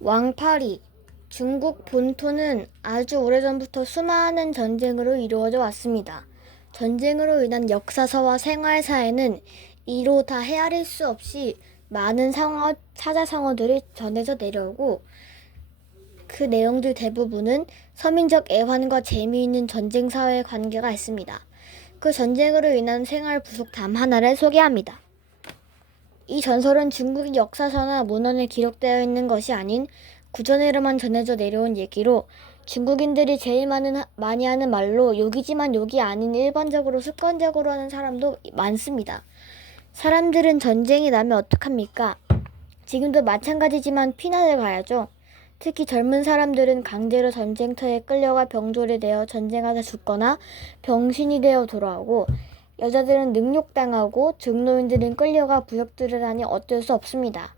왕파리. 중국 본토는 아주 오래전부터 수많은 전쟁으로 이루어져 왔습니다. 전쟁으로 인한 역사서와 생활사에는 이로 다 헤아릴 수 없이 많은 사자성어들이 전해져 내려오고, 그 내용들 대부분은 서민적 애환과 재미있는 전쟁 사회의 관계가 있습니다. 그 전쟁으로 인한 생활 부속 담 하나를 소개합니다. 이 전설은 중국의 역사서나 문헌에 기록되어 있는 것이 아닌 구전으로만 전해져 내려온 얘기로, 중국인들이 제일 많이 하는 말로 욕이지만 욕이 아닌 일반적으로 습관적으로 하는 사람도 많습니다. 사람들은 전쟁이 나면 어떡합니까? 지금도 마찬가지지만 피난을 가야죠. 특히 젊은 사람들은 강제로 전쟁터에 끌려가 병졸이 되어 전쟁하다 죽거나 병신이 되어 돌아오고, 여자들은 능욕당하고 중노인들은 끌려가 부역들을 하니 어쩔 수 없습니다.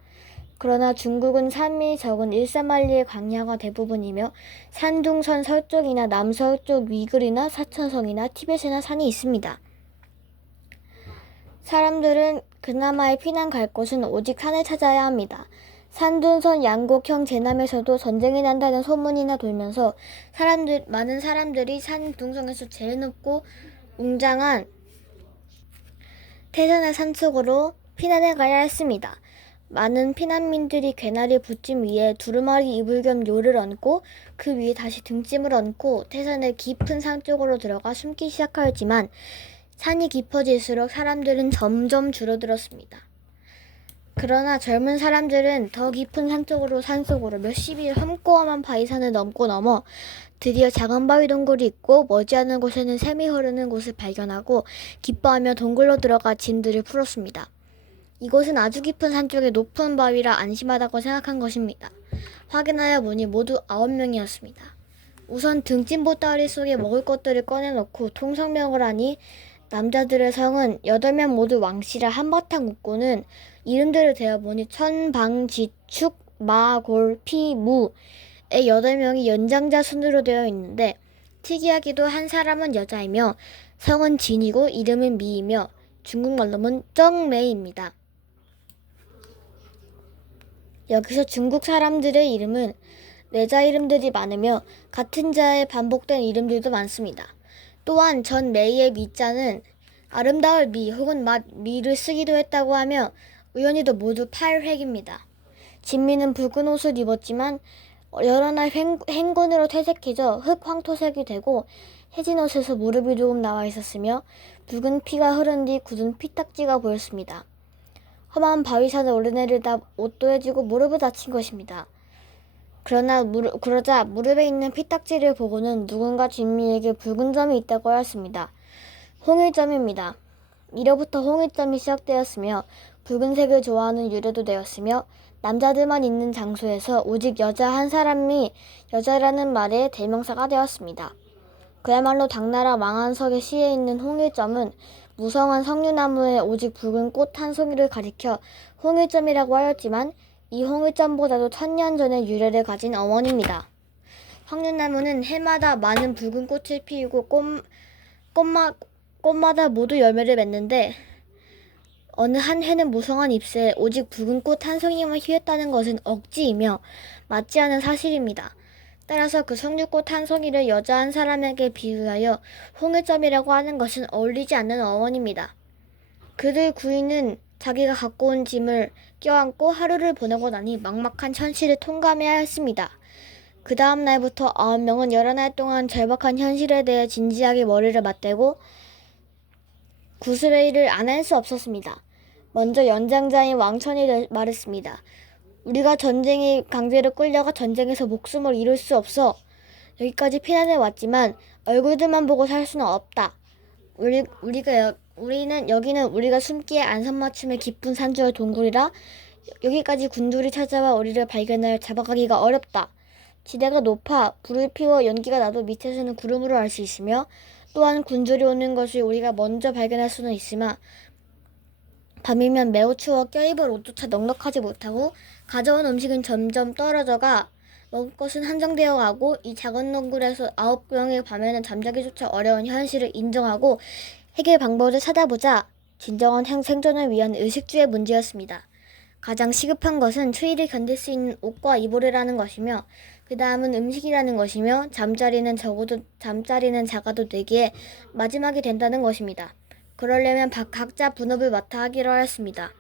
그러나 중국은 산이 적은 일사만리의 광야가 대부분이며 산둥선 서쪽이나 남서쪽 위글이나 사천성이나 티벳이나 산이 있습니다. 사람들은 그나마의 피난 갈 곳은 오직 산을 찾아야 합니다. 산둥선 양곡형 제남에서도 전쟁이 난다는 소문이나 돌면서 많은 사람들이 산둥성에서 제일 높고 웅장한 태산의 산속으로 피난해 가야 했습니다. 많은 피난민들이 개나리 붓짐 위에 두루마리 이불 겸 요를 얹고 그 위에 다시 등짐을 얹고 태산의 깊은 산 쪽으로 들어가 숨기 시작하였지만, 산이 깊어질수록 사람들은 점점 줄어들었습니다. 그러나 젊은 사람들은 더 깊은 산속으로 몇십 일 험고험한 바위산을 넘어 드디어 작은 바위 동굴이 있고 머지않은 곳에는 샘이 흐르는 곳을 발견하고 기뻐하며 동굴로 들어가 짐들을 풀었습니다. 이곳은 아주 깊은 산 쪽에 높은 바위라 안심하다고 생각한 것입니다. 확인하여 보니 모두 9명이었습니다. 우선 등짐 보따리 속에 먹을 것들을 꺼내놓고 통성명을 하니, 남자들의 성은 8명 모두 왕씨라 한바탕 웃고는 이름들을 대어보니 천방지축 마골피무의 8명이 연장자 순으로 되어 있는데, 특이하게도 한 사람은 여자이며 성은 진이고 이름은 미이며 중국말로는 정메이입니다. 여기서 중국 사람들의 이름은 뇌자 이름들이 많으며 같은 자에 반복된 이름들도 많습니다. 또한 전 메이의 미자는 아름다울 미 혹은 맛 미를 쓰기도 했다고 하며 우연히도 모두 8획입니다. 진미는 붉은 옷을 입었지만 여러 날 행군으로 퇴색해져 흑황토색이 되고 해진 옷에서 무릎이 조금 나와 있었으며 붉은 피가 흐른 뒤 굳은 피딱지가 보였습니다. 험한 바위산을 오르내리다 옷도 해지고 무릎을 다친 것입니다. 그러자 무릎에 있는 피딱지를 보고는 누군가 진미에게 붉은 점이 있다고 하였습니다. 홍일점입니다. 이로부터 홍일점이 시작되었으며 붉은색을 좋아하는 유래도 되었으며, 남자들만 있는 장소에서 오직 여자 한 사람이 여자라는 말의 대명사가 되었습니다. 그야말로 당나라 왕안석의 시에 있는 홍일점은 무성한 석류나무에 오직 붉은 꽃 한 송이를 가리켜 홍일점이라고 하였지만, 이 홍일점보다도 1000년 전의 유래를 가진 어원입니다. 석류나무는 해마다 많은 붉은 꽃을 피우고 꽃마다 모두 열매를 맺는데, 어느 한 해는 무성한 잎새에 오직 붉은 꽃 한 송이만 휘었다는 것은 억지이며 맞지 않은 사실입니다. 따라서 그 석류꽃 한 송이를 여자 한 사람에게 비유하여 홍일점이라고 하는 것은 어울리지 않는 어원입니다. 그들 구인은 자기가 갖고 온 짐을 껴안고 하루를 보내고 나니 막막한 현실을 통감해야 했습니다. 그 다음 날부터 9명은 여러 날 동안 절박한 현실에 대해 진지하게 머리를 맞대고 구스레이를 안 할 수 없었습니다. 먼저 연장자인 왕천이 말했습니다. 우리가 전쟁에 강제로 끌려가 전쟁에서 목숨을 잃을 수 없어. 여기까지 피난해 왔지만 얼굴들만 보고 살 수는 없다. 여기는 우리가 숨기에 안성맞춤의 깊은 산주의 동굴이라 여기까지 군들이 찾아와 우리를 발견하여 잡아가기가 어렵다. 지대가 높아 불을 피워 연기가 나도 밑에서는 구름으로 알 수 있으며, 또한 군졸이 오는 것을 우리가 먼저 발견할 수는 있으나 밤이면 매우 추워 껴입을 옷조차 넉넉하지 못하고 가져온 음식은 점점 떨어져가 먹을 것은 한정되어 가고, 이 작은 동굴에서 9명의 밤에는 잠자기조차 어려운 현실을 인정하고 해결 방법을 찾아보자. 진정한 생존을 위한 의식주의 문제였습니다. 가장 시급한 것은 추위를 견딜 수 있는 옷과 이불이라는 것이며 그 다음은 음식이라는 것이며 잠자리는 작아도 되기에 마지막이 된다는 것입니다. 그러려면 각자 분업을 맡아 하기로 하였습니다.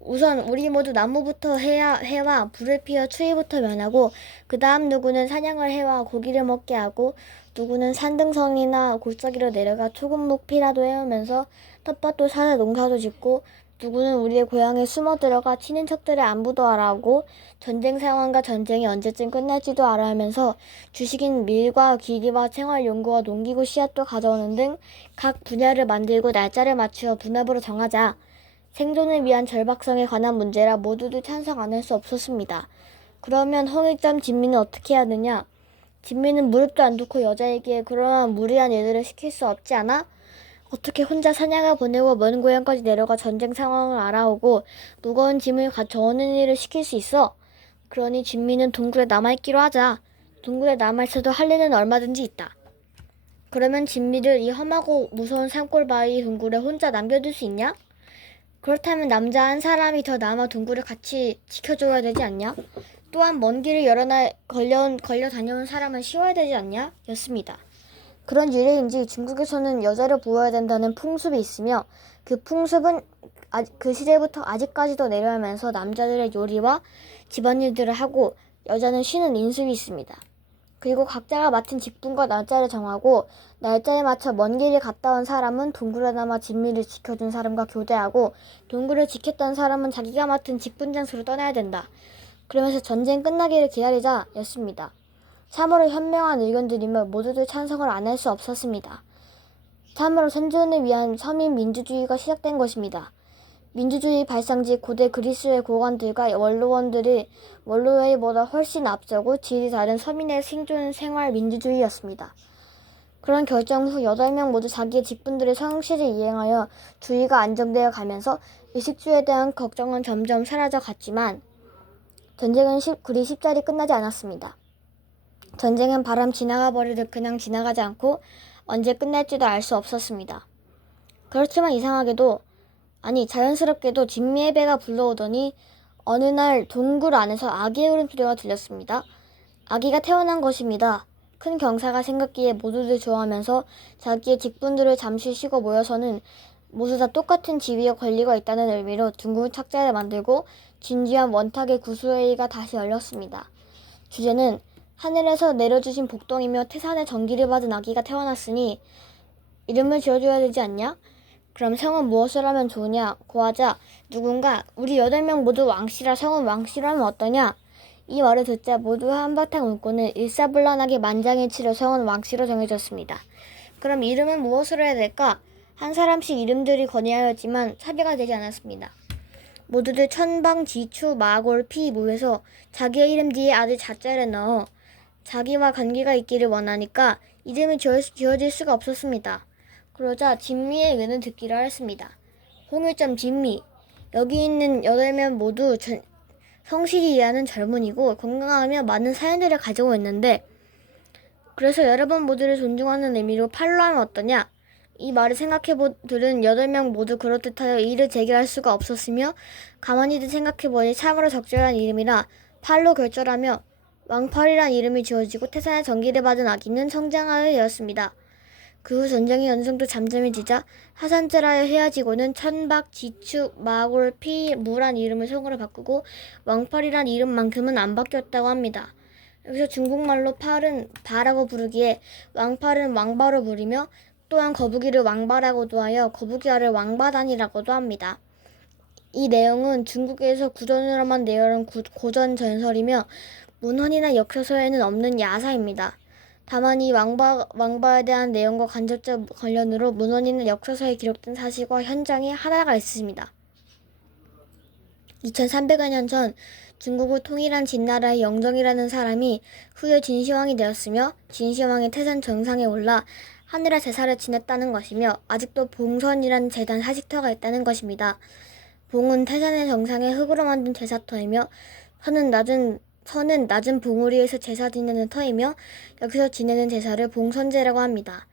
우선 우리 모두 나무부터 해와 불을 피워 추위부터 면하고 그 다음 누구는 사냥을 해와 고기를 먹게 하고 누구는 산등성이나 골짜기로 내려가 초금목 피라도 해오면서 텃밭도 사서 농사도 짓고 누구는 우리의 고향에 숨어 들어가 친인척들의 안부도 알아오고 전쟁 상황과 전쟁이 언제쯤 끝날지도 알아하면서 주식인 밀과 기기와 생활용구와 농기구 씨앗도 가져오는 등 각 분야를 만들고 날짜를 맞추어 분업으로 정하자. 생존을 위한 절박성에 관한 문제라 모두들 찬성 안 할 수 없었습니다. 그러면 홍일점 진미는 어떻게 해야 하느냐? 진미는 무릎도 안 꿇고 여자에게 그러한 무리한 일들을 시킬 수 없지 않아? 어떻게 혼자 사냥을 보내고 먼 고향까지 내려가 전쟁 상황을 알아오고 무거운 짐을 저어는 일을 시킬 수 있어? 그러니 진미는 동굴에 남아있기로 하자. 동굴에 남아있어도 할 일은 얼마든지 있다. 그러면 진미를 이 험하고 무서운 산골바위 동굴에 혼자 남겨둘 수 있냐? 그렇다면 남자 한 사람이 더 남아 동굴을 같이 지켜줘야 되지 않냐? 또한 먼 길을 여러 날 걸려 다녀온 사람은 쉬어야 되지 않냐? 였습니다. 그런 일인지 중국에서는 여자를 보호해야 된다는 풍습이 있으며 그 풍습은 그 시대부터 아직까지도 내려오면서 남자들의 요리와 집안일들을 하고 여자는 쉬는 인습이 있습니다. 그리고 각자가 맡은 직분과 날짜를 정하고 날짜에 맞춰 먼 길을 갔다 온 사람은 동굴에 남아 진미를 지켜준 사람과 교대하고 동굴을 지켰던 사람은 자기가 맡은 직분 장소로 떠나야 된다. 그러면서 전쟁 끝나기를 기다리자 였습니다. 참으로 현명한 의견들이며 모두들 찬성을 안 할 수 없었습니다. 참으로 생존을 위한 서민 민주주의가 시작된 것입니다. 민주주의 발상지 고대 그리스의 고관들과 원로원들이 원로회의보다 훨씬 앞서고 질이 다른 서민의 생존 생활 민주주의였습니다. 그런 결정 후 8명 모두 자기의 직분들을 성실히 이행하여 주의가 안정되어 가면서 의식주에 대한 걱정은 점점 사라져 갔지만 전쟁은 그리 쉽사리 끝나지 않았습니다. 전쟁은 바람 지나가 버리듯 그냥 지나가지 않고 언제 끝날지도 알 수 없었습니다. 그렇지만 자연스럽게도 진미의 배가 불러오더니 어느 날 동굴 안에서 아기의 울음소리가 들렸습니다. 아기가 태어난 것입니다. 큰 경사가 생겼기에 모두들 좋아하면서 자기의 직분들을 잠시 쉬고 모여서는 모두 다 똑같은 지위에 권리가 있다는 의미로 둥근 착자를 만들고 진지한 원탁의 구수회의가 다시 열렸습니다. 주제는 하늘에서 내려주신 복덩이며 태산의 전기를 받은 아기가 태어났으니 이름을 지어줘야 되지 않냐? 그럼 성은 무엇을 하면 좋으냐? 고하자 누군가 우리 8명 모두 왕씨라 성은 왕씨로 하면 어떠냐? 이 말을 듣자 모두 한바탕 웃고는 일사불란하게 만장일치로 성은 왕씨로 정해졌습니다. 그럼 이름은 무엇으로 해야 될까? 한 사람씩 이름들이 건의하였지만 합의가 되지 않았습니다. 모두들 천방, 지추, 마골, 피, 무에서 자기의 이름 뒤에 아들 자자를 넣어 자기와 관계가 있기를 원하니까 이름이 지어질 수가 없었습니다. 그러자 진미의 의견을 듣기로 하였습니다. 홍일점 진미, 여기 있는 8명 모두 성실히 일하는 젊은이고 건강하며 많은 사연들을 가지고 있는데 그래서 여러분 모두를 존중하는 의미로 팔로 하면 어떠냐? 이 말을 들은 8명 모두 그렇듯하여 이를 제기할 수가 없었으며 가만히들 생각해보니 참으로 적절한 이름이라 팔로 결절하며 왕팔이란 이름이 지어지고 태산의 전기를 받은 아기는 성장하여 되었습니다. 그 후 전쟁의 연승도 잠잠해지자 하산제라에 헤어지고는 천박, 지축, 마골, 피, 무란 이름을 성으로 바꾸고 왕팔이란 이름만큼은 안 바뀌었다고 합니다. 여기서 중국말로 팔은 바라고 부르기에 왕팔은 왕바로 부르며 또한 거북이를 왕바라고도 하여 거북이알을 왕바단이라고도 합니다. 이 내용은 중국에서 구전으로만 내려온 고전 전설이며 문헌이나 역사서에는 없는 야사입니다. 다만 이 왕바에 대한 내용과 간접적 관련으로 문헌이나 역사서에 기록된 사실과 현장에 하나가 있습니다. 2300여 년 전 중국을 통일한 진나라의 영정이라는 사람이 후에 진시황이 되었으며 진시황이 태산 정상에 올라 하늘의 제사를 지냈다는 것이며 아직도 봉선이라는 제단 사직터가 있다는 것입니다. 봉은 태산의 정상에 흙으로 만든 제사터이며 선은 낮은 봉우리에서 제사 지내는 터이며 여기서 지내는 제사를 봉선제라고 합니다.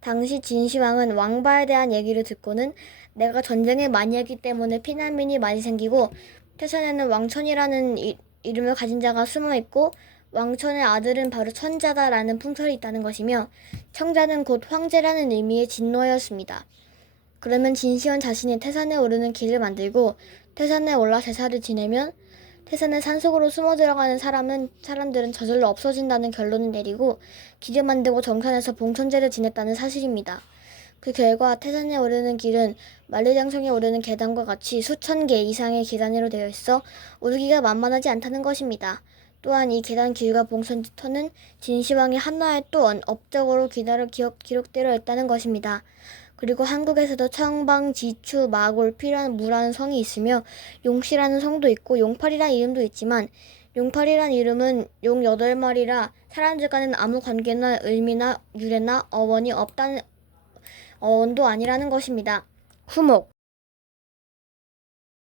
당시 진시황은 왕바에 대한 얘기를 듣고는 내가 전쟁을 많이 했기 때문에 피난민이 많이 생기고 태산에는 왕천이라는 이름을 가진 자가 숨어있고 왕천의 아들은 바로 천자다라는 풍설이 있다는 것이며 청자는 곧 황제라는 의미의 진노였습니다. 그러면 진시황 자신이 태산에 오르는 길을 만들고 태산에 올라 제사를 지내면 태산의 산속으로 숨어 들어가는 사람들은 저절로 없어진다는 결론을 내리고 길을 만들고 정산에서 봉천제를 지냈다는 사실입니다. 그 결과 태산에 오르는 길은 만리장성에 오르는 계단과 같이 수천 개 이상의 계단으로 되어 있어 오르기가 만만하지 않다는 것입니다. 또한 이 계단 길과 봉천지 터는 진시황의 한나의 또 업적으로 기록되어 있다는 것입니다. 그리고 한국에서도 청방, 지추, 마골, 피라는 무라는 성이 있으며 용씨라는 성도 있고 용팔이라는 이름도 있지만 용팔이라는 이름은 용 8마리라 사람들과는 아무 관계나 의미나 유래나 어원이 없다는 어원도 아니라는 것입니다. 후목